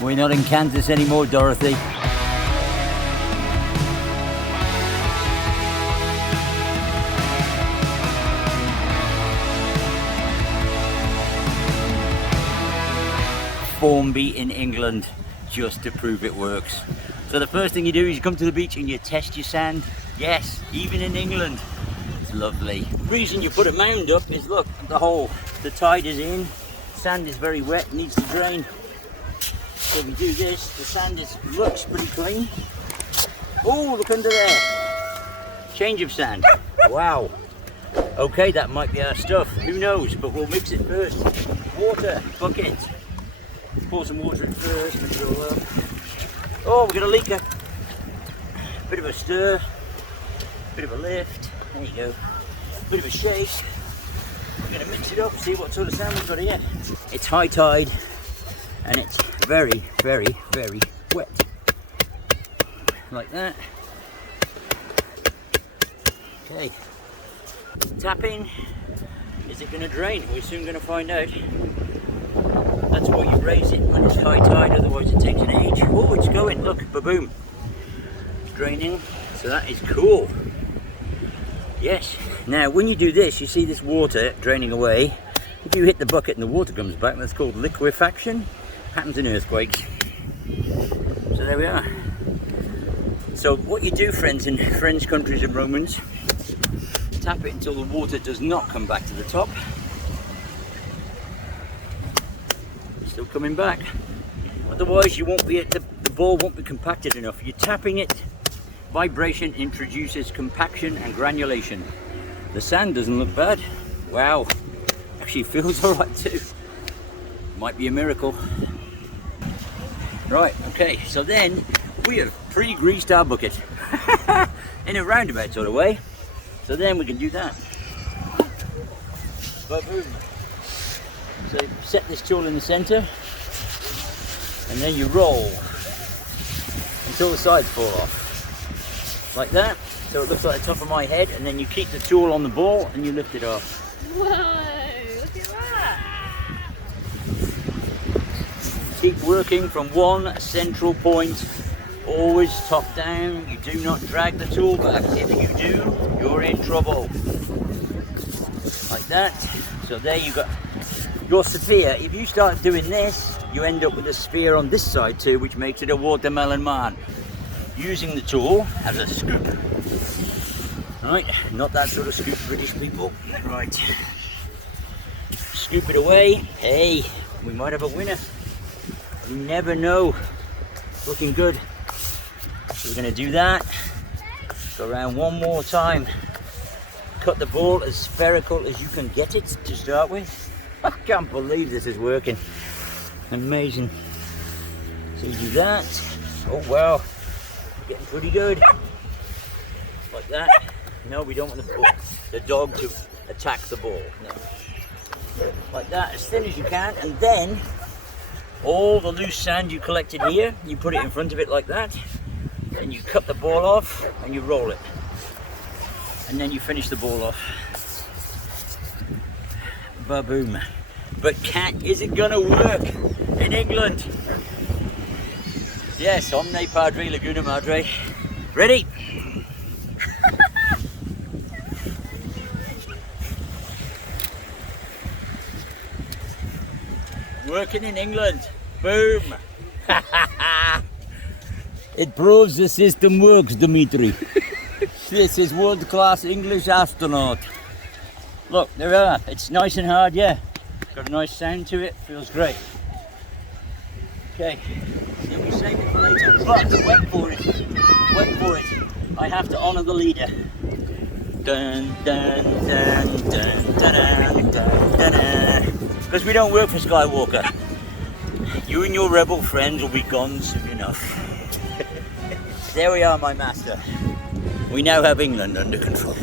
We're not in Kansas anymore, Dorothy. Formby in England, just to prove it works. So the first thing you do is you come to the beach and you test your sand. Yes, even in England. It's lovely. The reason you put a mound up is, look, the hole. The tide is in, sand is very wet, needs to drain. So if you do this, the sand looks pretty clean. Oh, look under there. Change of sand. Wow. Okay, that might be our stuff. Who knows? But we'll mix it first. Water, bucket. Pour some water in first, mix it all up. Oh, we've got a leaker. Bit of a stir, bit of a lift. There you go. Bit of a shake. We're going to mix it up, see what sort of sand we've got here. It's high tide and it's very, very, very wet. Like that. Okay. Tapping. Is it going to drain? We're soon going to find out. That's why you raise it when it's high tide, otherwise it takes an age. Oh, it's going, look, ba-boom. It's draining, so that is cool. Yes, now when you do this, you see this water draining away. If you hit the bucket and the water comes back, that's called liquefaction. Happens in earthquakes. So there we are. So what you do, friends, in French countries and Romans, tap it until the water does not come back to the top. Still coming back. Otherwise you won't be the ball won't be compacted enough. You're tapping it. Vibration introduces compaction and granulation. The sand doesn't look bad. Wow. Actually feels alright too. Might be a miracle. Right, okay, so then we have pre-greased our bucket in a roundabout sort of way. So then we can do that. Boom. So set this tool in the center and then you roll until the sides fall off. Like that. So it looks like the top of my head, and then you keep the tool on the ball and you lift it off. Whoa, look at that. Keep working from one central point, always top down. You do not drag the tool back. If you do, you're in trouble. Like that. So there you go. Your sphere, if you start doing this, you end up with a sphere on this side too, which makes it a watermelon man. Using the tool as a scoop. Right, not that sort of scoop, British people. Right. Scoop it away. Hey, we might have a winner. You never know. Looking good. So we're going to do that. Go around one more time. Cut the ball as spherical as you can get it to start with. I can't believe this is working. Amazing. So you do that. Oh wow, getting pretty good. Like that. No, we don't want the dog to attack the ball. No. Like that, as thin as you can, and then all the loose sand you collected here, you put it in front of it like that, and you cut the ball off and you roll it. And then you finish the ball off. Ba-boom. But is it gonna work in England? Yes, Omne Padre Laguna Madre. Ready? Working in England. Boom. It proves the system works, Dimitri. This is world-class English astronaut. Look, there we are. It's nice and hard, yeah. Got a nice sound to it, feels great. Okay, then we save it for later, but wait for it. Wait for it. I have to honour the leader. Dun dun dun dun dun dun dun dun. Because we don't work for Skywalker. You and your rebel friends will be gone soon enough. There we are, my master. We now have England under control.